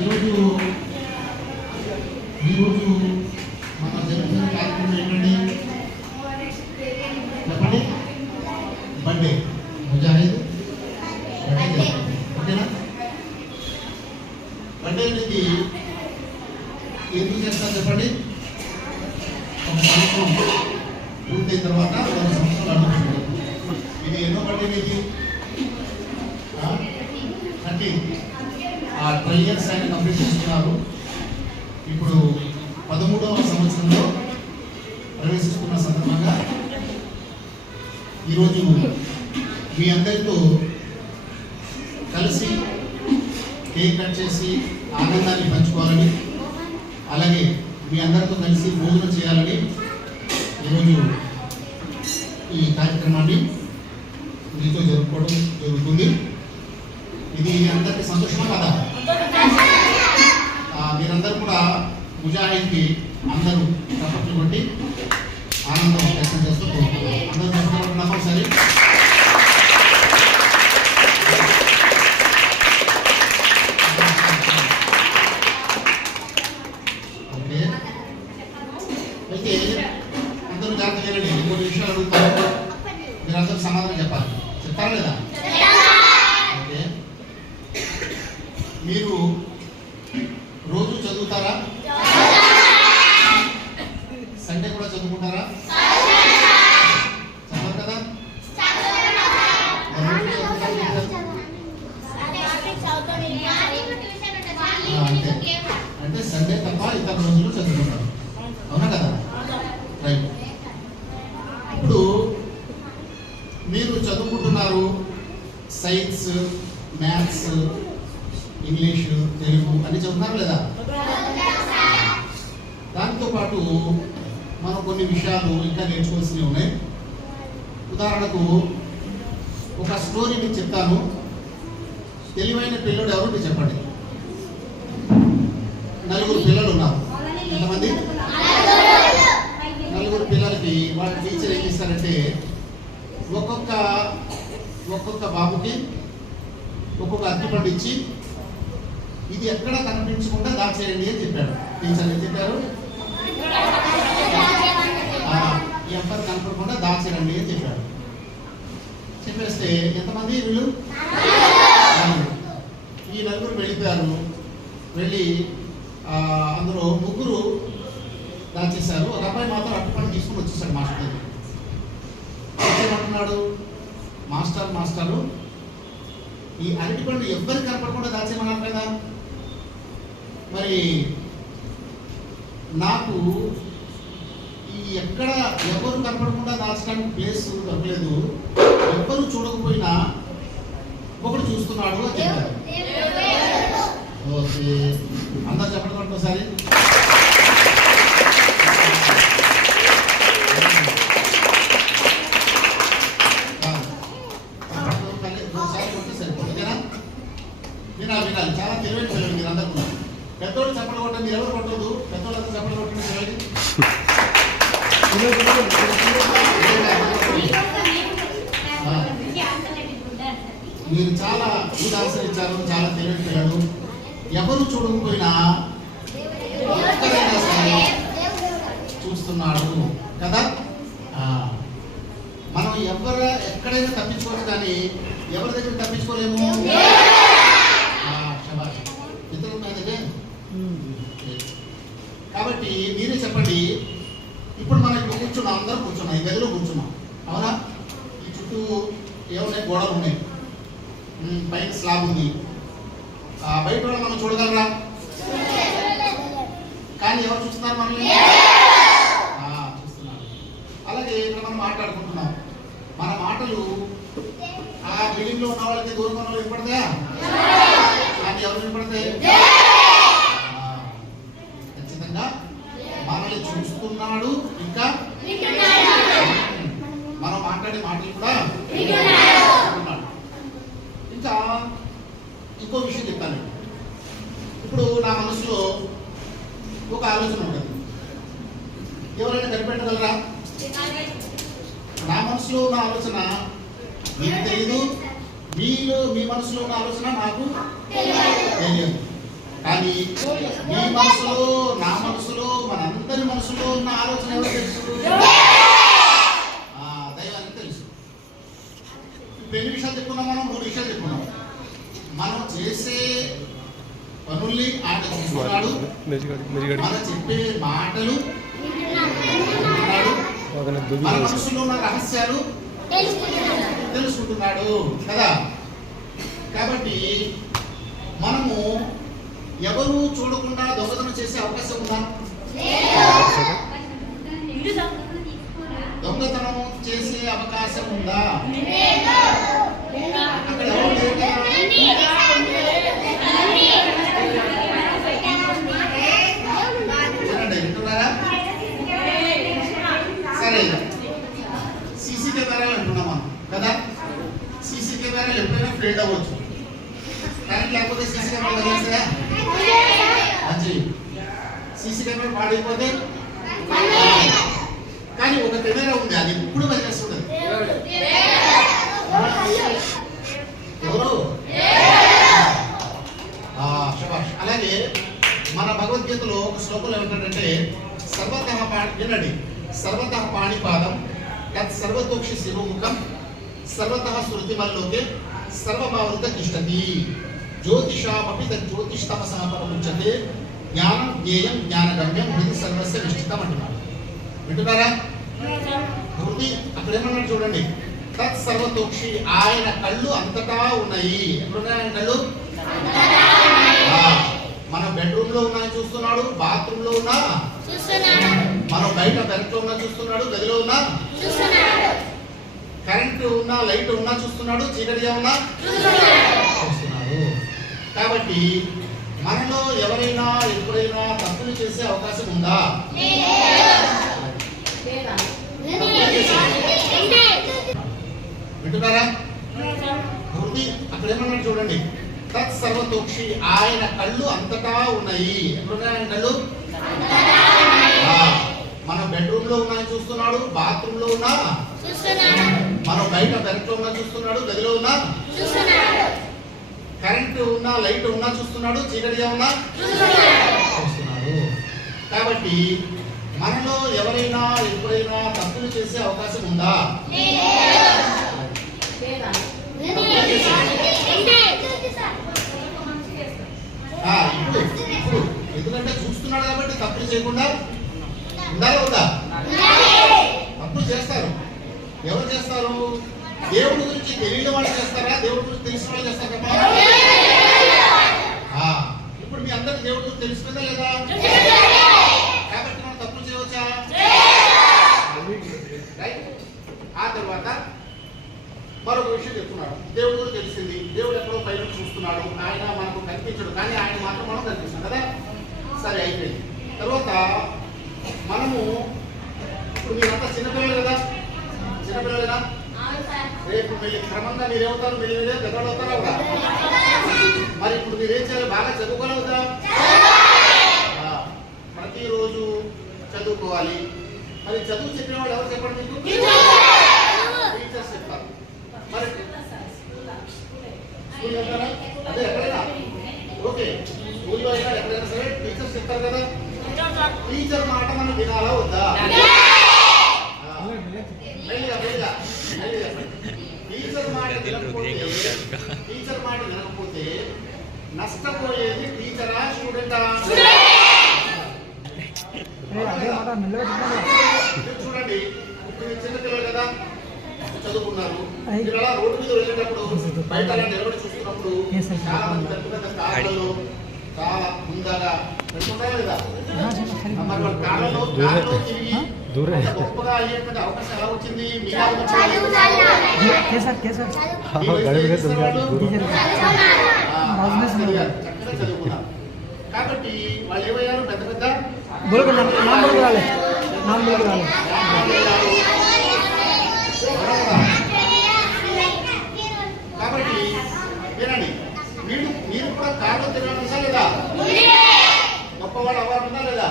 ఈరోజు మన జరుగుతున్న కార్యక్రమం ఏంటండి చెప్పండి. బర్త్డే ముజాహిద్ బర్త్డే ఓకేనా. బర్త్డే అనేది ఎందుకు చేస్తారు చెప్పండి. ఒక సంవత్సరం పూర్తయిన తర్వాత 100 సంవత్సరాలు అనుకుంటున్నారు. ఇది ఎన్నో బర్త్డే మీకు 12 ఇయర్స్ ఆయన కంప్లీట్ చేస్తున్నారు. ఇప్పుడు 13వ సంవత్సరంలో ప్రవేశిస్తున్న సందర్భంగా ఈరోజు మీ అందరితో కలిసి కేక్ కట్ చేసి ఆనందాన్ని పంచుకోవాలని, అలాగే మీ అందరితో కలిసి భోజనం చేయాలని ఈరోజు ఈ కార్యక్రమాన్ని మీతో జరుపుకోవడం జరుగుతుంది. ఇది అందరికీ సంతోషమా కదా? మీరందరూ కూడా ముజాహిద్కి అందరూ తప్పట్లు కొట్టి ఆనందం వ్యక్తం చేస్తూ కోరుకుంటున్నాం. అందరూ చెప్పుకుంటున్నామా సరే? ఓకే, అయితే అందరూ జాగ్రత్త చేయండి. కొన్ని విషయాలు అడుగుతారు, మీరందరూ సమాధానం చెప్పాలి. చెప్తారా లేదా? ఓకే, మీరు రోజు చదువుతారా? సండే కూడా చదువుకుంటారా? చదవరు కదా? అంటే సండే తప్ప ఇతర రోజులు చదువుకుంటారు, అవునా కదా? రైట్. ఇప్పుడు మీరు చదువుకుంటున్నారు సైన్స్, మ్యాథ్స్, ఇంగ్లీషు, తెలుగు అని చదువుతున్నారు లేదా? దాంతోపాటు మనం కొన్ని విషయాలు ఇంకా నేర్చుకోవాల్సినవి ఉన్నాయి. ఉదాహరణకు ఒక స్టోరీ మీకు చెప్తాను. తెలివైన పిల్లడు ఎవరు మీరు చెప్పండి. 4 పిల్లలు ఉన్నారు. ఎంతమంది? 4 పిల్లలకి వాళ్ళ టీచర్ ఏం చేస్తారంటే ఒక్కొక్క బాబుకి ఒక్కొక్క అరటిపండు ఇచ్చి ఇది ఎక్కడ కనిపించకుండా దాచేయండి అని చెప్పాడు. టీచర్ ఏం చెప్పారు? ఎవరు కనపడకుండా దాచేయండి అని చెప్పాడు. చెప్పేస్తే ఎంతమంది వీళ్ళు? ఈ 4 వెళ్ళిపోయారు. వెళ్ళి అందులో 3 దాచేశారు. ఒక అబ్బాయి మాత్రం అరటిపండు తీసుకుని వచ్చేసాడు మాస్టర్ దగ్గర. ఏమంటున్నాడు? మాస్టరు ఈ అరటిపండు ఎవ్వరికి కనపడకుండా దాచేయమన్నారు కదా, మరి నాకు ఈ ఎక్కడ ఎవరు కనపడకుండా దాచడానికి ప్లేస్ దొరకలేదు, ఎవ్వరు చూడకపోయినా ఒకడు చూస్తున్నాడు అని చెప్పారు. ఓకే, అందరు చెప్పడం ఒకసారి. వినాలి, చాలా తెలివైన పిల్లలు మీరు అందరూ. పెద్దోళ్ళు చెప్పలు కొట్టండి, మీరు ఎవరు కొట్టదు. పెద్దోళ్ళంతా చెప్పలు కొట్టండి పిల్లలకి. మీరు చాలా గుడ్ ఆన్సర్ ఇచ్చారు. చాలా తెలివైన పిల్లలు. ఎవరు చూడకపోయినా ఎక్కడైనా సరే చూస్తున్నాడు కదా. మనం ఎక్కడైనా తప్పించుకోవచ్చు, కానీ ఎవరి దగ్గర తప్పించుకోలేము. ఇతరుల మీదకే. కాబట్టి మీరే చెప్పండి. ఇప్పుడు మనం ఇక్కడ కూర్చున్నాం, అందరం కూర్చున్నాం, ఈ గదిలో కూర్చున్నాం, అవునా? ఈ చుట్టూ ఏమున్నాయి? గోడలు ఉన్నాయి, పైన స్లాబ్ ఉంది. బయట వాళ్ళు మనం చూడగలరా? కానీ ఎవరు చూస్తున్నారు? మనల్ని చూస్తున్నారు. అలాగే ఇక్కడ మనం మాట్లాడుకుంటున్నాం. మన మాటలు ఆ బిల్డింగ్ లో ఉన్న వాళ్ళకి దూరం ఉన్న వాళ్ళు వినపడతాయా? కానీ ఎవరు వినపడతాయి? ఖచ్చితంగా మనల్ని చూస్తున్నాడు, ఇంకా మనం మాట్లాడే మాటలు కూడా వింటున్నాడు. ఇంకా ఇంకో విషయం చెప్తాను. ఇప్పుడు నా మనసులో ఒక ఆలోచన ఉంటుంది. ఎవరైనా కనిపెట్టగలరా? నా మనసులో ఉన్న ఆలోచన మీకు తెలీదు, మీ మనసులో ఉన్న ఆలోచన నాకు తెలియదు. కానీ మీ మనసులో, నా మనసులో, మనందరి మనసులో ఉన్న ఆలోచన ఎవరు తెలుసు? దైవానికి తెలుసు. ఇప్పుడు ఎన్ని విషయాలు చెప్పుకున్నాం? మనం 3 విషయాలు చెప్పుకున్నాం. మనం చేసే పనుల్ని ఆయన చూస్తున్నాడు, మనం చెప్పే మాటలు వింటున్నాడు, మన మనసులో ఉన్న రహస్యాలు తెలుసుకుంటున్నాడు కదా. కాబట్టి మనము ఎవరు చూడకుండా దొంగతనం చేసే అవకాశం ఉందా? దొంగతనం చేసే అవకాశం ఉందా? అక్కడ ఎవరు లేరు కదా. వింటున్నారా? సరే, సీసీ కెమెరాలు అంటున్నాం మనం కదా. సీసీ కెమెరాలు ఎప్పుడైనా ఫెయిల్ అవ్వచ్చు, కానీ లేకపోతే సీసీ కెమెరా చేస్తాయా? మంచి సీసీ కెమెరా పాడైపోతే, కానీ ఒక కెమెరా ఉంది, అది ఎప్పుడు పనిచేస్తుంది. ఎవరు? శభాష్. అలాగే మన భగవద్గీతలో ఒక శ్లోకంలో ఏమంటాడంటే, సర్వతః వినండి, సర్వతః పాణిపాదం తత్ సర్వతోక్షి శివముఖం సర్వతః శృతిమల్లోకే సర్వమావృత తిష్టతి జ్యోతిషామపి తద్ జ్యోతిష్టమసః పరముచ్యతే జ్ఞానం జ్ఞేయం జ్ఞానగమ్యం హృది సర్వస్య నిష్ఠితం అంటున్నాడు. వింటున్నారా? హృది అక్కడ ఏమన్నాడు చూడండి, తత్ సర్వతోక్షి, ఆయన కళ్ళు అంతటా ఉన్నాయి. ఎక్కడున్నాయి ఆయన కళ్ళు? మన బెడ్రూమ్ లో ఉన్నా చూస్తున్నాడు, బాత్రూమ్ లో ఉన్నా మనం బయట పెరట్లో ఉన్నా చూస్తున్నాడు, గదిలో ఉన్నా కరెంట్ ఉన్నా, లైట్ ఉన్నా చూస్తున్నాడు, చీకటిగా ఉన్నా చూస్తున్నాడు. కాబట్టి మనలో ఎవరైనా ఎప్పుడైనా తప్పులు చేసే అవకాశం ఉందా? వింటున్నారా? హృది అక్కడ ఏమన్నాడు చూడండి, తత్ సర్వతోక్షి, ఆయన కళ్ళు అంతటా ఉన్నాయి. ఎక్కడున్నాయి ఆయన కళ్ళు? మన బెడ్రూమ్ లో ఉన్నా చూస్తున్నాడు, బాత్రూమ్ లో ఉన్నా మనం బయట పెరట్లో ఉన్నా చూస్తున్నాడు, గదిలో ఉన్నా కరెంట్ ఉన్నా, లైట్ ఉన్నా చూస్తున్నాడు, చీకటిగా ఉన్నా చూస్తున్నాడు. కాబట్టి మనలో ఎవరైనా ఎప్పుడైనా తప్పులు చేసే అవకాశం ఉందా? ఇప్పుడు ఎందుకంటే చూస్తున్నాడు కాబట్టి తప్పులు చేయకుండా ఉండాలా వద్దా? తప్పులు చేస్తారు. ఎవరు చేస్తారు? దేవుడి గురించి తెలియని వాళ్ళు చేస్తారా, దేవుడి గురించి తెలిసిన వాళ్ళు చేస్తారా? ఇప్పుడు మీ అందరికి దేవుడి గురించి తెలిసిపోయిందా లేదా? కాబట్టి మనం తప్పులు చేయవచ్చా? రైట్. ఆ తర్వాత మరొక విషయం చెప్తున్నాడు, దేవుడు గురించి తెలిసింది, దేవుడు ఎక్కడో పైన చూస్తున్నాడు, ఆయన మనకు కనిపించడు, కానీ ఆయన మాత్రం మనం కనిపిస్తాం కదా. సరే, అయిపోయింది. తర్వాత మనము ఇప్పుడు మీరంతా చిన్నపిల్లలు కదా, చిన్నపిల్లలేనా? రేపు మీరు క్రమంగా మీరేమవుతారు? మీరు పెద్దవాళ్ళు అవుతారా అవుతా? మరి ఇప్పుడు మీరేం చేయాలి? బాగా చదువుకోలేవుతా? ప్రతిరోజు చదువుకోవాలి. మరి చదువు చెప్పిన వాళ్ళు ఎవరు చెప్పండి? మీకు టీచర్స్ చెప్తారు. మరి స్కూల్ వెళ్తారా? అదే ఎక్కడైనా ఓకే, స్కూల్లో అయినా ఎక్కడైనా సరే టీచర్స్ చెప్తారు కదా. టీచర్ మాట మనం వినాలా వద్దా? టీచర్ మాట వినకపోతే నష్టపోయేది టీచరా, స్టూడెంటా? చూడండి, ఇప్పుడు చిన్నపిల్లలు కదా, చదువుకున్నారు. మీరు అలా రోడ్డు మీద వెళ్ళేటప్పుడు బయట అలా నిలబడి చూస్తున్నప్పుడు చాలా మంది పెద్ద పెద్ద కార్లలో చాలా ముందగా పెట్టుకుంటారు కదా. మరి వాళ్ళ కార్లలో తిరిగి గొప్పగా అయ్యేటువంటి అవకాశం ఎలా వచ్చింది? చక్కగా చదువుకున్నారు కాబట్టి వాళ్ళు ఏమయ్యారు? పెద్ద పెద్ద కాబట్టి వినండి, మీరు కూడా కార్లో తిరగాలి లేదా? గొప్పవాళ్ళు అవ్వాలన్నా లేదా?